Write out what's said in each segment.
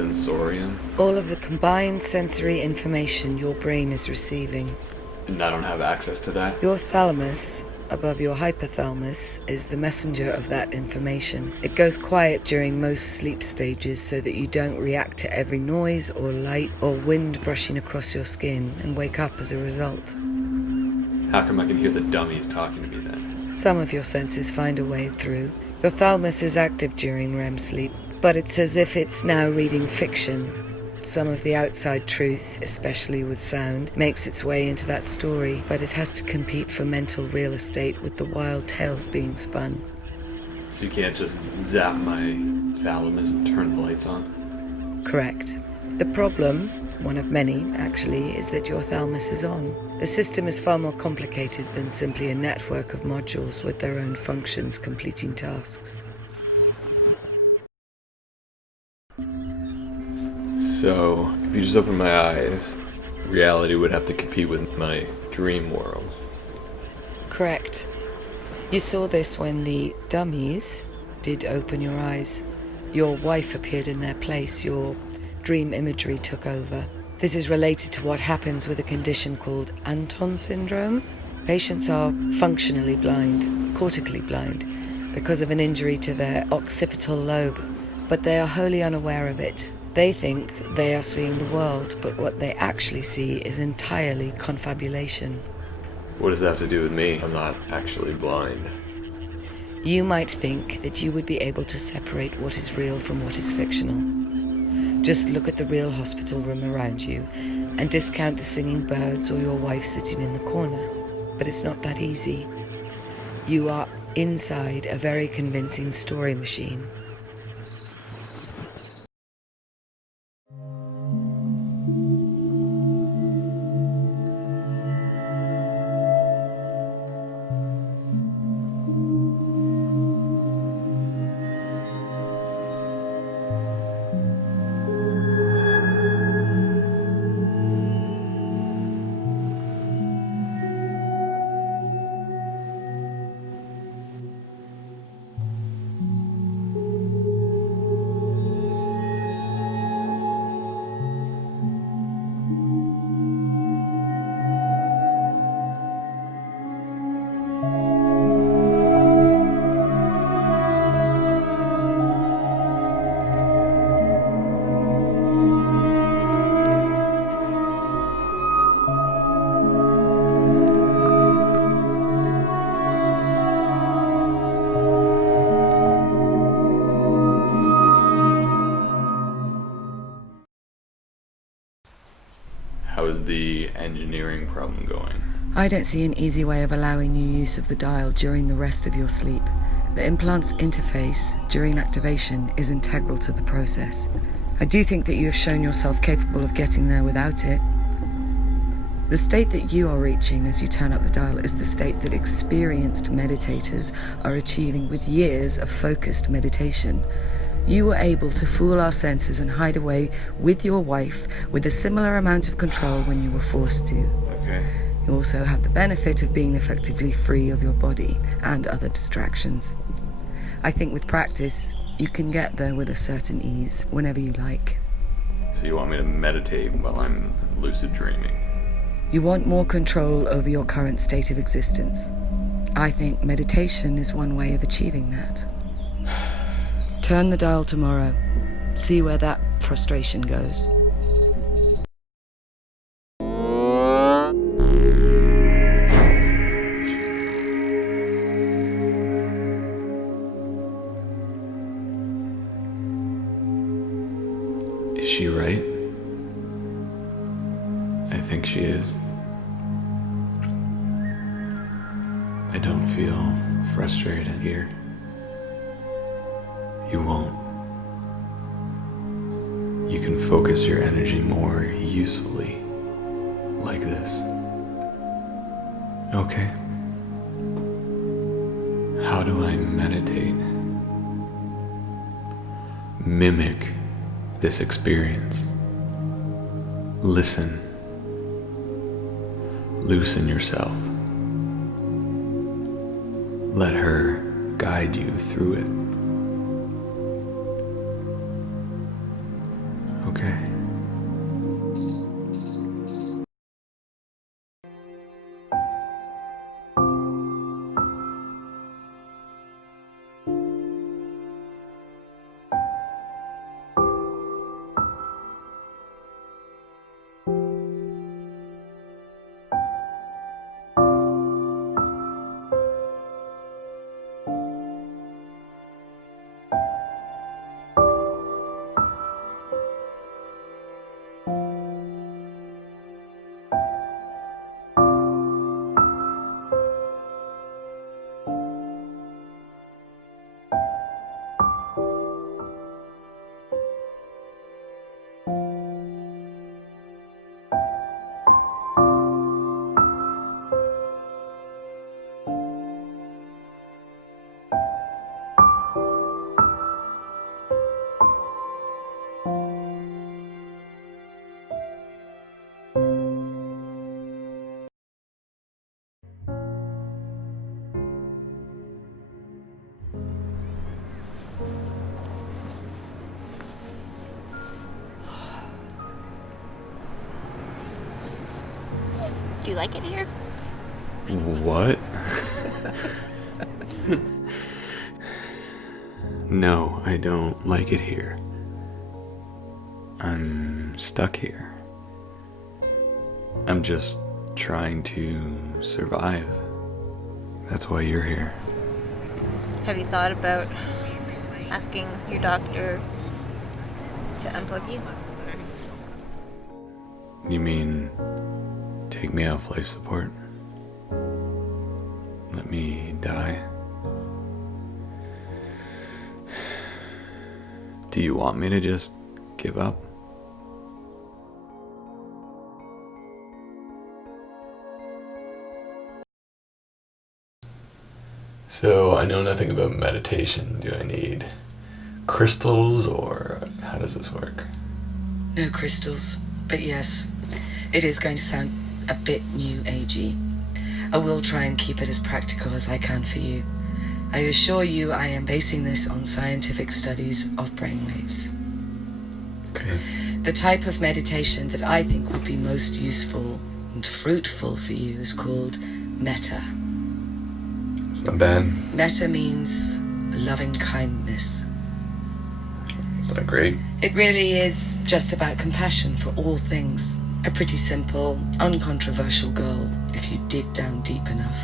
Sensorium? All of the combined sensory information your brain is receiving. And I don't have access to that? Your thalamus, above your hypothalamus, is the messenger of that information. It goes quiet during most sleep stages so that you don't react to every noise or light or wind brushing across your skin and wake up as a result. How come I can hear the dummies talking to me then? Some of your senses find a way through. Your thalamus is active during REM sleep, but it's as if it's now reading fiction. Some of the outside truth, especially with sound, makes its way into that story, but it has to compete for mental real estate with the wild tales being spun. So you can't just zap my thalamus and turn the lights on? Correct. The problem, one of many actually, is that your thalamus is on. The system is far more complicated than simply a network of modules with their own functions completing tasks. So, if you just open my eyes, reality would have to compete with my dream world. Correct. You saw this when the dummies did open your eyes. Your wife appeared in their place. Your dream imagery took over. This is related to what happens with a condition called Anton syndrome. Patients are functionally blind, cortically blind, because of an injury to their occipital lobe, but they are wholly unaware of it. They think they are seeing the world, but what they actually see is entirely confabulation. What does that have to do with me? I'm not actually blind. You might think that you would be able to separate what is real from what is fictional. Just look at the real hospital room around you and discount the singing birds or your wife sitting in the corner. But it's not that easy. You are inside a very convincing story machine. How is the engineering problem going? I don't see an easy way of allowing you use of the dial during the rest of your sleep. The implant's interface during activation is integral to the process. I do think that you have shown yourself capable of getting there without it. The state that you are reaching as you turn up the dial is the state that experienced meditators are achieving with years of focused meditation. You were able to fool our senses and hide away with your wife with a similar amount of control when you were forced to. Okay. You also have the benefit of being effectively free of your body and other distractions. I think with practice, you can get there with a certain ease whenever you like. So you want me to meditate while I'm lucid dreaming? You want more control over your current state of existence. I think meditation is one way of achieving that. Turn the dial tomorrow. See where that frustration goes. Is she right? I think she is. I don't feel frustrated here. You won't. You can focus your energy more usefully, like this. Okay. How do I meditate? Mimic this experience. Listen. Loosen yourself. Let her guide you through it. Okay. Do you like it here? What? No, I don't like it here. I'm stuck here. I'm just trying to survive. That's why you're here. Have you thought about asking your doctor to unplug you? You mean take me off life support? Let me die? Do you want me to just give up? So, I know nothing about meditation. Do I need crystals, or how does this work? No crystals, but yes, it is going to sound a bit new agey. I will try and keep it as practical as I can for you. I assure you I am basing this on scientific studies of brainwaves. Okay. The type of meditation that I think would be most useful and fruitful for you is called metta. It's not bad. Metta means loving kindness. It's not great. It really is just about compassion for all things. A pretty simple, uncontroversial goal if you dig down deep enough.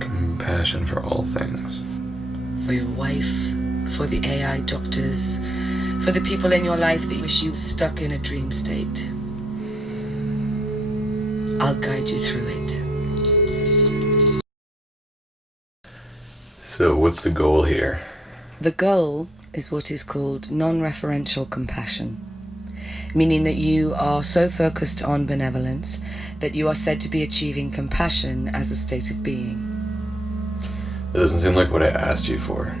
Compassion for all things. For your wife, for the AI doctors, for the people in your life that you wish you stuck in a dream state. I'll guide you through it. So, what's the goal here? The goal is what is called non-referential compassion, meaning that you are so focused on benevolence that you are said to be achieving compassion as a state of being. That doesn't seem like what I asked you for.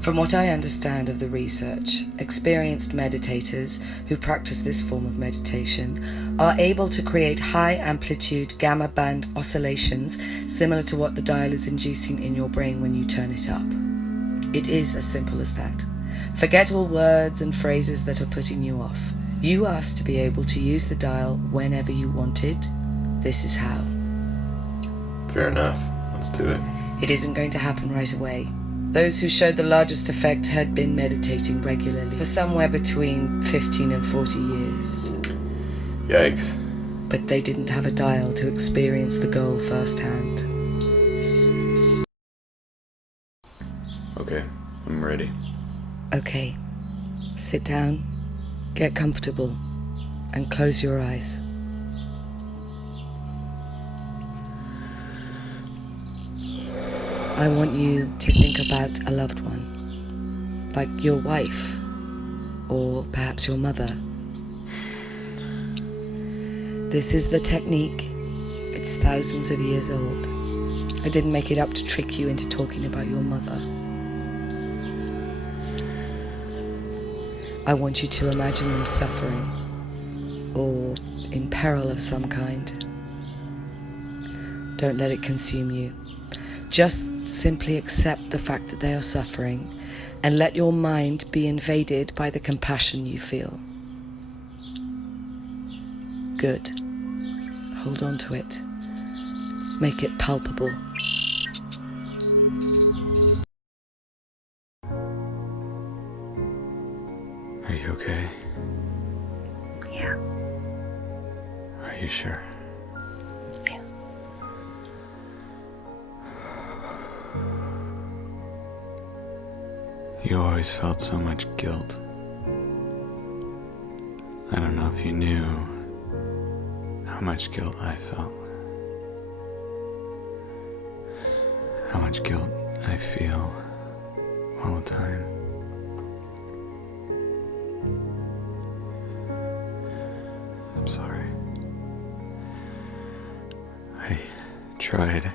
From what I understand of the research, experienced meditators who practice this form of meditation are able to create high amplitude gamma band oscillations similar to what the dial is inducing in your brain when you turn it up. It is as simple as that. Forget all words and phrases that are putting you off. You asked to be able to use the dial whenever you wanted. This is how. Fair enough. Let's do it. It isn't going to happen right away. Those who showed the largest effect had been meditating regularly for somewhere between 15 and 40 years. Yikes. But they didn't have a dial to experience the goal firsthand. Okay, I'm ready. Okay, sit down, get comfortable, and close your eyes. I want you to think about a loved one, like your wife, or perhaps your mother. This is the technique. It's thousands of years old. I didn't make it up to trick you into talking about your mother. I want you to imagine them suffering, or in peril of some kind. Don't let it consume you. Just simply accept the fact that they are suffering and let your mind be invaded by the compassion you feel. Good. Hold on to it. Make it palpable. Are you okay? Yeah. Are you sure? Yeah. You always felt so much guilt. I don't know if you knew how much guilt I felt. How much guilt I feel all the time. I'm sorry. I tried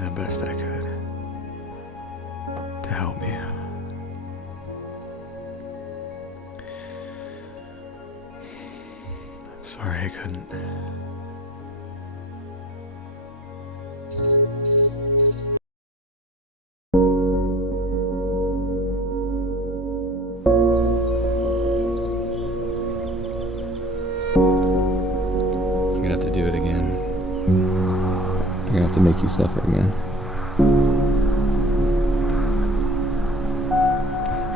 the best I could to help me out. Sorry I couldn't. I'm gonna have to do it again. I'm gonna have to make you suffer again.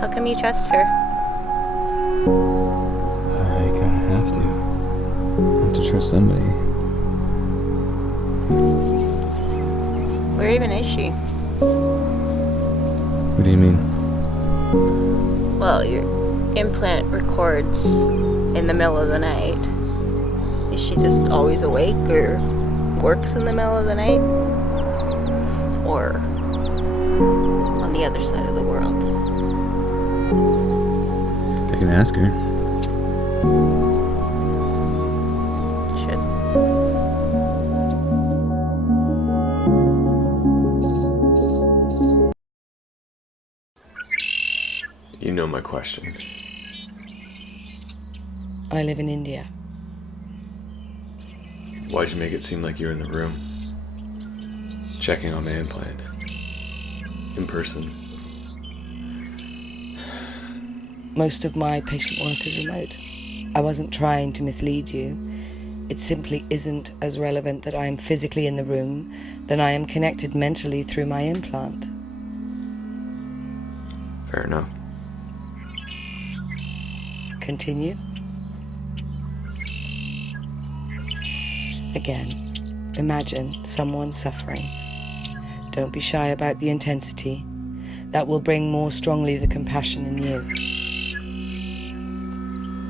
How come you trust her? I kinda have to. I have to trust somebody. Where even is she? What do you mean? Well, your implant records in the middle of the night. Is she just always awake or works in the middle of the night? Or on the other side of the world? I can ask her. Should. You know my question. I live in India. Why'd you make it seem like you were in the room? Checking on my implant. In person. Most of my patient work is remote. I wasn't trying to mislead you. It simply isn't as relevant that I am physically in the room than I am connected mentally through my implant. Fair enough. Continue. Again, imagine someone suffering. Don't be shy about the intensity. That will bring more strongly the compassion in you.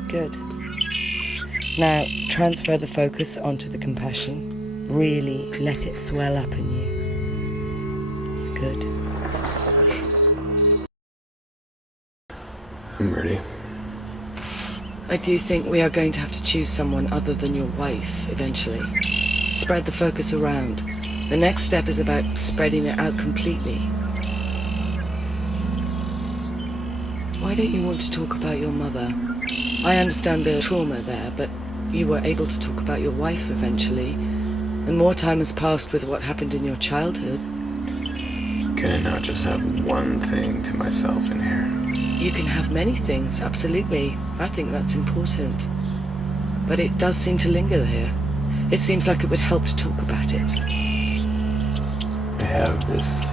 Good. Now, transfer the focus onto the compassion. Really let it swell up in you. Good. I'm ready. I do think we are going to have to choose someone other than your wife eventually. Spread the focus around. The next step is about spreading it out completely. Why don't you want to talk about your mother? I understand the trauma there, but you were able to talk about your wife eventually, and more time has passed with what happened in your childhood. Can I not just have one thing to myself in here? You can have many things, absolutely. I think that's important. But it does seem to linger here. It seems like it would help to talk about it. I have this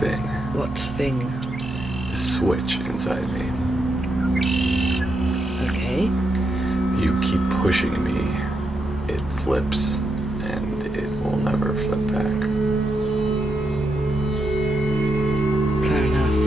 thing. What thing? This switch inside me. Okay. You keep pushing me. It flips, and it will never flip back. Fair enough.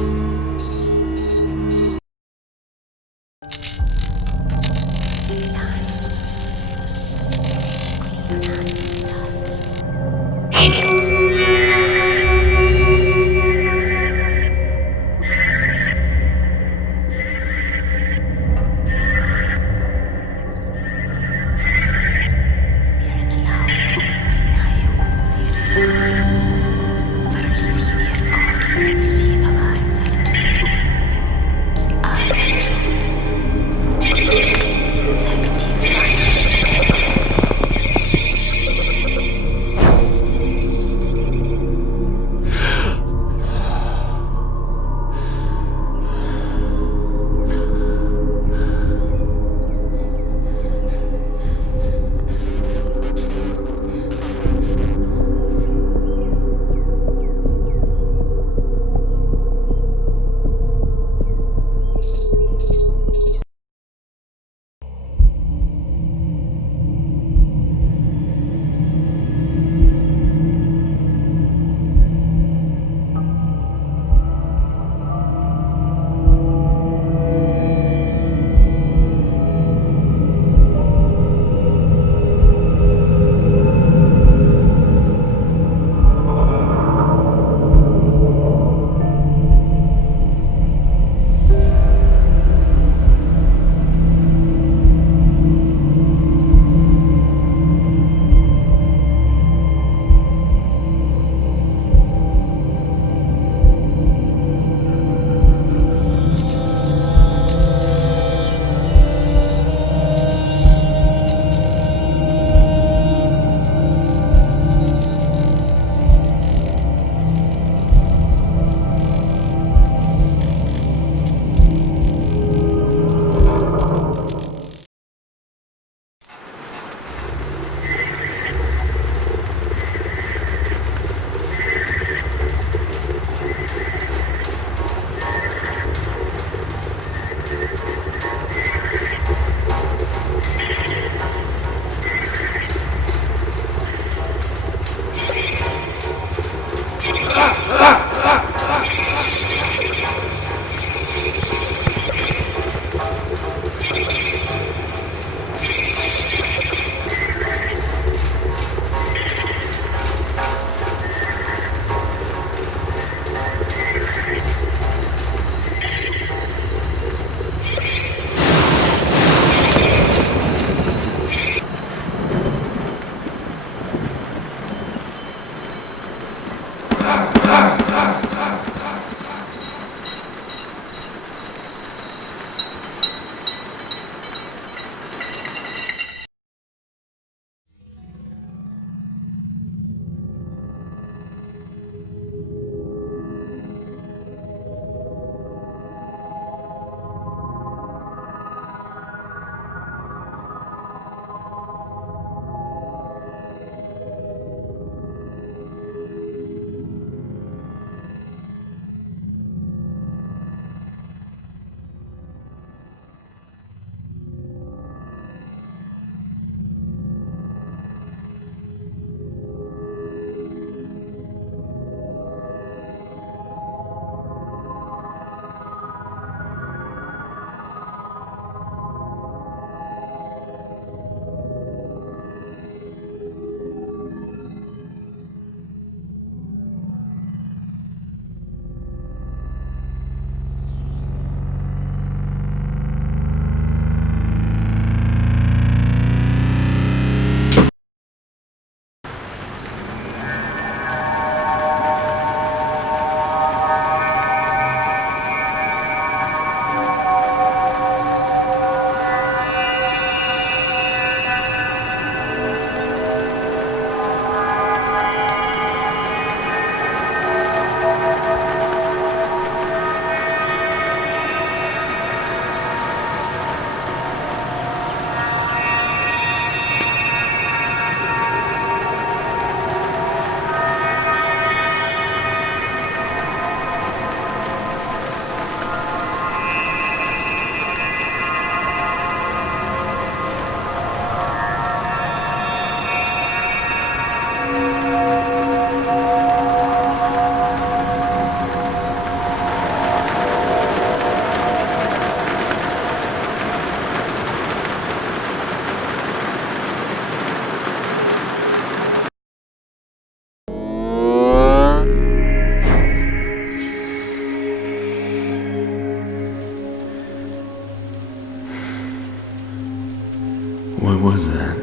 was that?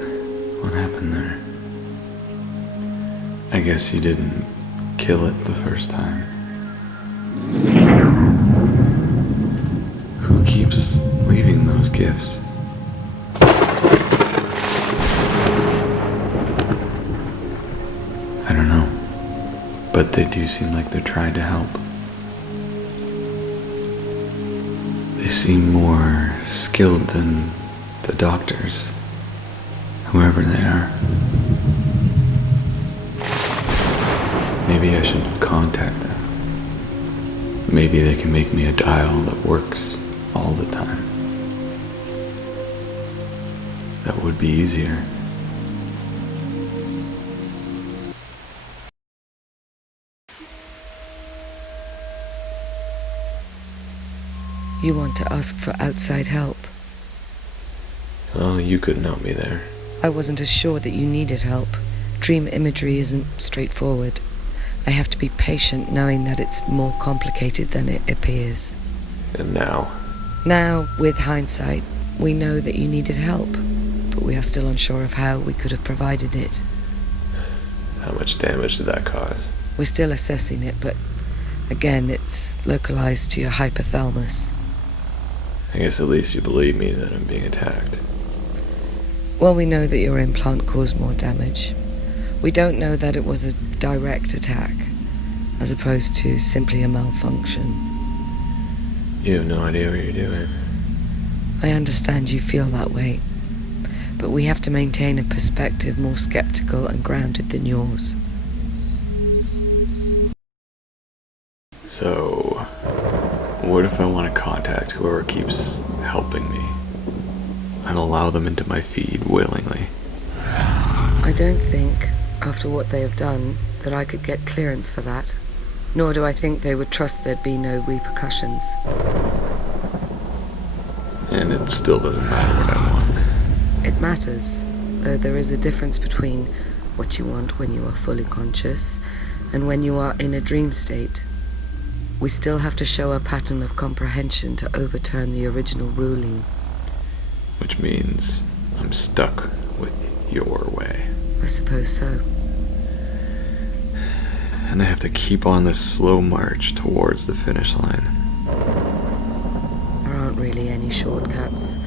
What happened there? I guess you didn't kill it the first time. Who keeps leaving those gifts? I don't know, but they do seem like they're trying to help. They seem more skilled than the doctors, whoever they are. Maybe I should contact them. Maybe they can make me a dial that works all the time. That would be easier. You want to ask for outside help? Well, you couldn't help me there. I wasn't as sure that you needed help. Dream imagery isn't straightforward. I have to be patient knowing that it's more complicated than it appears. And now? Now, with hindsight, we know that you needed help, but we are still unsure of how we could have provided it. How much damage did that cause? We're still assessing it, but again, it's localized to your hypothalamus. I guess at least you believe me that I'm being attacked. Well, we know that your implant caused more damage. We don't know that it was a direct attack, as opposed to simply a malfunction. You have no idea what you're doing. I understand you feel that way, but we have to maintain a perspective more skeptical and grounded than yours. So, what if I want to contact whoever keeps helping me and allow them into my feed willingly? I don't think, after what they have done, that I could get clearance for that. Nor do I think they would trust there'd be no repercussions. And it still doesn't matter what I want. It matters, though there is a difference between what you want when you are fully conscious and when you are in a dream state. We still have to show a pattern of comprehension to overturn the original ruling. Which means I'm stuck with your way. I suppose so. And I have to keep on this slow march towards the finish line. There aren't really any shortcuts.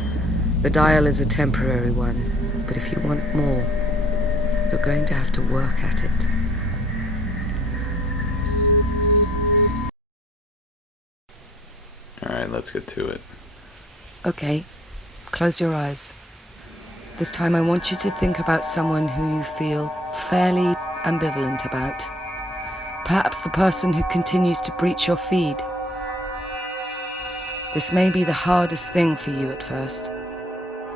The dial is a temporary one, but if you want more, you're going to have to work at it. Alright, let's get to it. Okay, close your eyes. This time I want you to think about someone who you feel fairly ambivalent about. Perhaps the person who continues to breach your feed. This may be the hardest thing for you at first.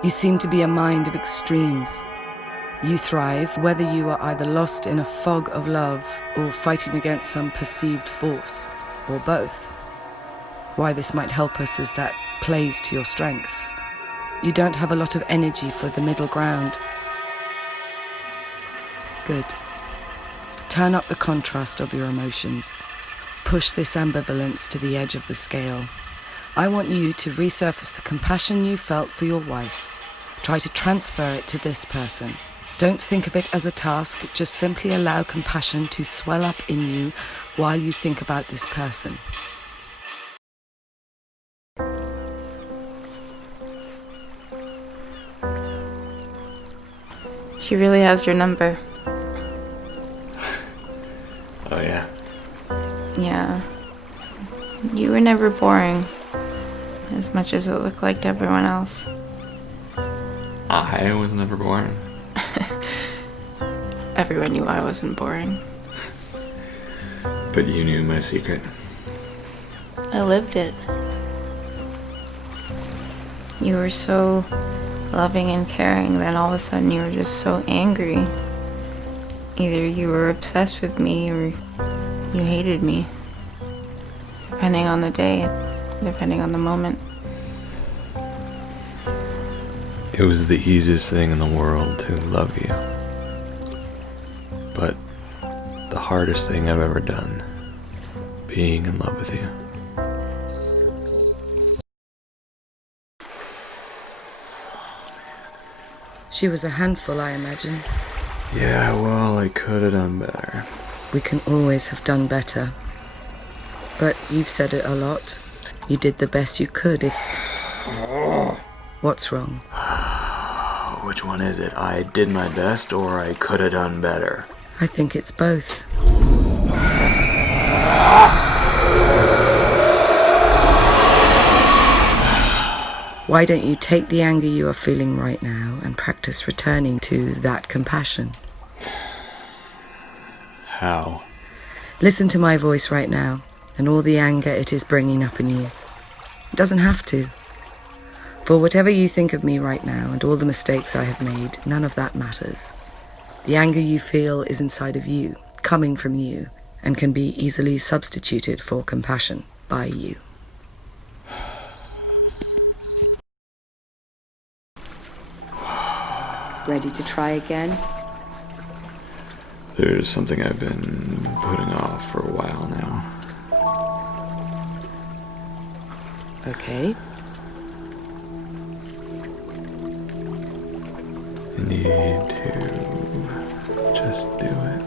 You seem to be a mind of extremes. You thrive whether you are either lost in a fog of love or fighting against some perceived force, or both. Why this might help us is that plays to your strengths. You don't have a lot of energy for the middle ground. Good. Turn up the contrast of your emotions. Push this ambivalence to the edge of the scale. I want you to resurface the compassion you felt for your wife. Try to transfer it to this person. Don't think of it as a task, just simply allow compassion to swell up in you while you think about this person. She really has your number. Oh yeah? Yeah. You were never boring, as much as it looked like to everyone else. I was never born. Everyone knew I wasn't boring. But you knew my secret. I lived it. You were so loving and caring, then all of a sudden you were just so angry. Either you were obsessed with me or you hated me. Depending on the day, depending on the moment. It was the easiest thing in the world to love you. But the hardest thing I've ever done, being in love with you. She was a handful, I imagine. Yeah, well, I could have done better. We can always have done better. But you've said it a lot. You did the best you could if... What's wrong? Which one is it? I did my best or I could have done better? I think it's both. Why don't you take the anger you are feeling right now and practice returning to that compassion? How? Listen to my voice right now and all the anger it is bringing up in you. It doesn't have to. For whatever you think of me right now and all the mistakes I have made, none of that matters. The anger you feel is inside of you, coming from you, and can be easily substituted for compassion by you. Ready to try again? There's something I've been putting off for a while now. Okay. You need to just do it.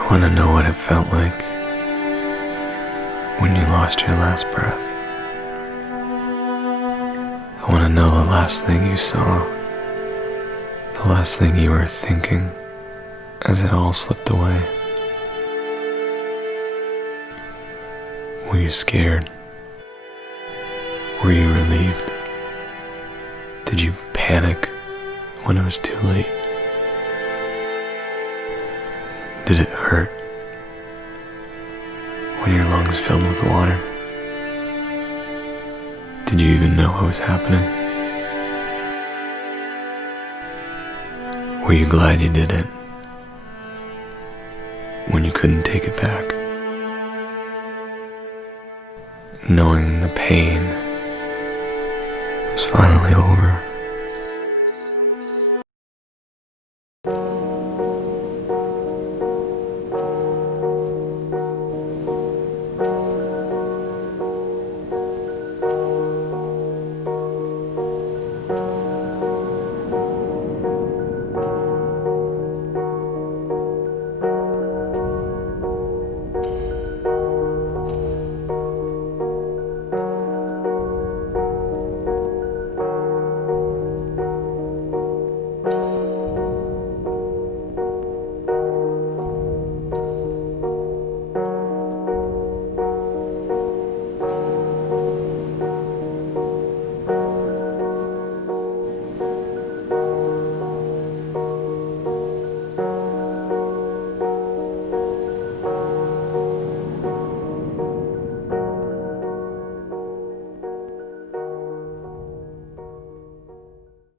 I want to know what it felt like when you lost your last breath. I want to know the last thing you saw, the last thing you were thinking as it all slipped away. Were you scared? Were you relieved? Did you panic when it was too late? Did it hurt when your lungs filled with water? Did you even know what was happening? Were you glad you did it when you couldn't take it back? Knowing the pain was finally over.